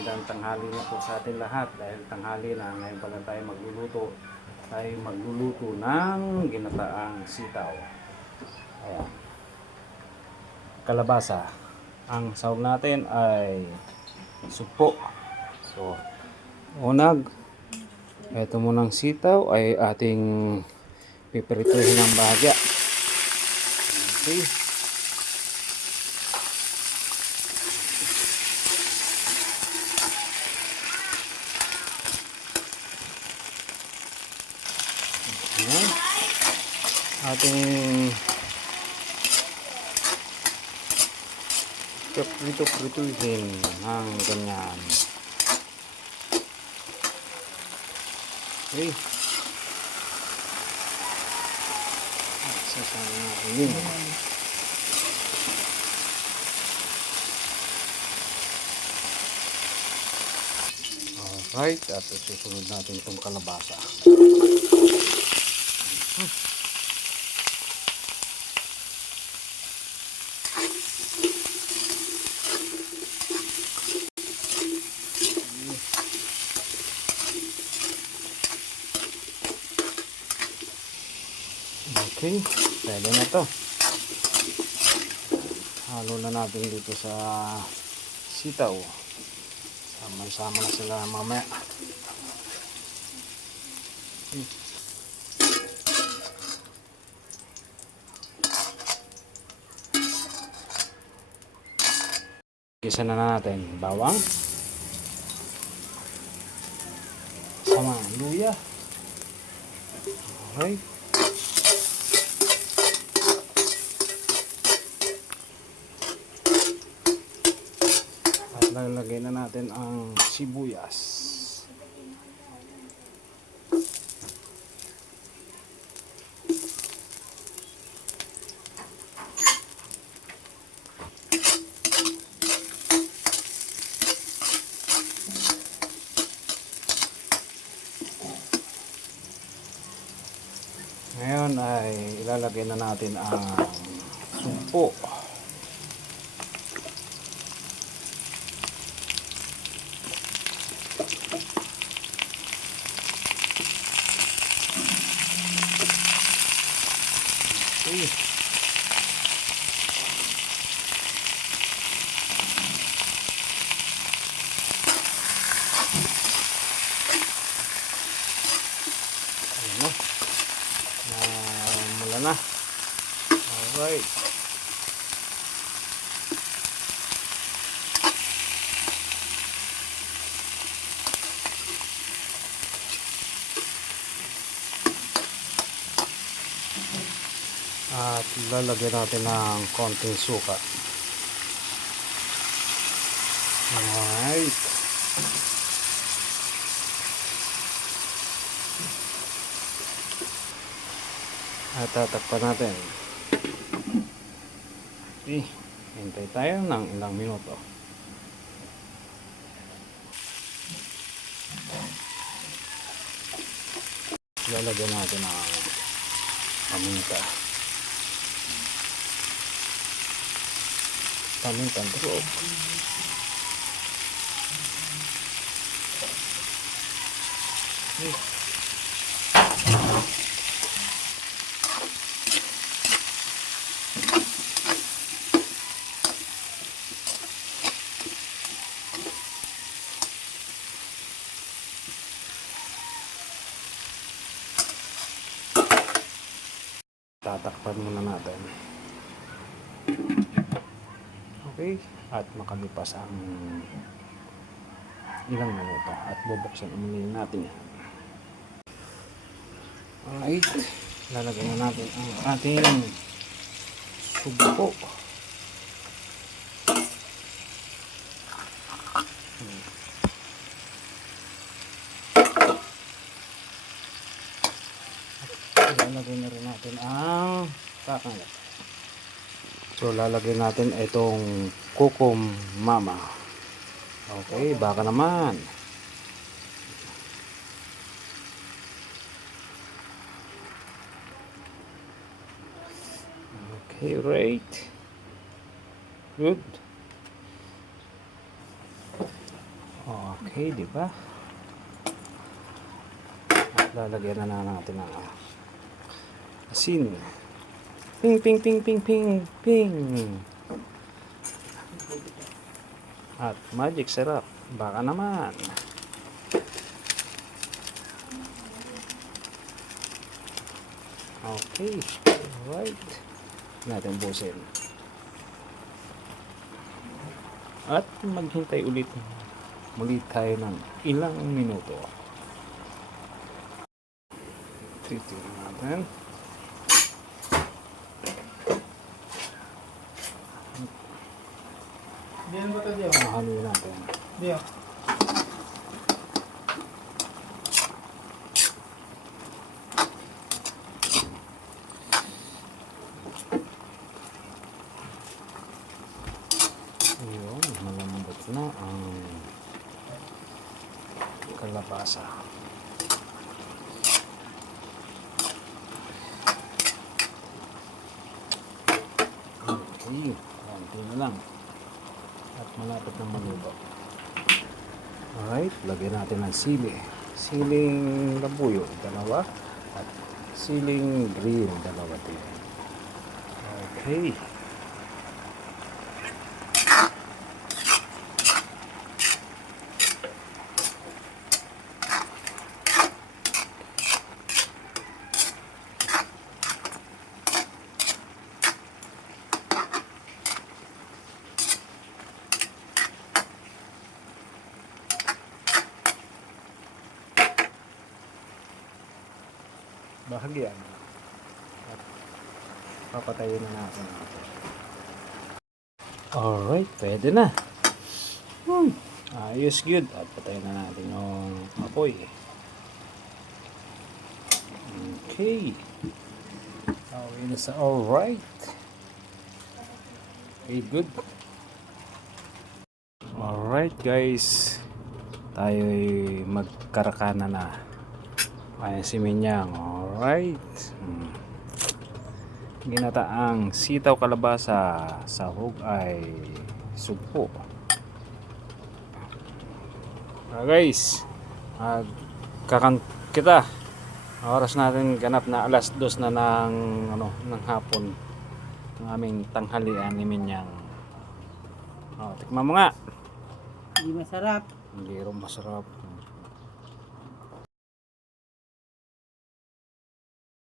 Magandang tanghali na po sa atin lahat dahil tanghali na ngayon pa lang tayo magluluto ng ginataang sitaw. Ayan. Kalabasa. Ang sahog natin ay supo. So, unag, ito munang sitaw ay ating pipirituhin ng bahagya. Okay. Ayan. Ating prituhin ng ganyan. Okay. Sasama natin yun. Alright, at susunod natin itong kalabasa. Okay, pwede na to. Halo na natin dito sa sitaw. Sama-sama na sila mamaya. Gisa na natin bawang, sama luya. Okay. At lalagay na natin ang sibuyas. Ngayon ay ilalagay na natin ang sumpo. Okay. Ayan na. Mula na. Alright. At lalagyan natin ng konting suka. Alright. At tatakpan natin. Okay. Hintay tayo ng ilang minuto. Lalagyan natin ang paminta. Pamintang durog. Okay. Tatakpan muna natin. Okay, at makalipas ang ilang minuto at bubuksan ulit natin. Alright, lalagyan na natin ang ating sugpo. Lalagyan na rin natin ang kakangat. So lalagyan natin itong kukum mama. Okay, baka naman. Okay, right. Good. Okay, di ba? At lalagyan na natin ng asin. Ping, ping, ping, ping, ping, ping. At magic syrup. Baka naman. Okay. Alright. Natin busin. At maghintay ulit. Muli tayo ng ilang minuto. Titignan natin. Diyan ba ito, Dio? Haluin natin. Dio. Ayun, malambot na ang kalabasa. Okay, konti na lang. At malapit na maluto. Alright, lagyan natin ng sili. Siling labuyo, dalawa. At siling green, dalawa din. Okay. Bahagyan. At papatayin na natin. Alright, pwede na. Ayos, good. At patayin na natin yung apoy. Okay. Okay na sa alright. Okay, good. Alright guys. Tayo'y magkarakana na. Ayan si Minyang. Alright. Ginataang sitaw kalabasa, sahog ay sugpo. Guys, magkakan kita. Oras natin ganap na alas 2 na ng hapon. Ang aming tanghalian ni Minyang. Tikman mo nga. Hindi masarap. Hindi rin masarap.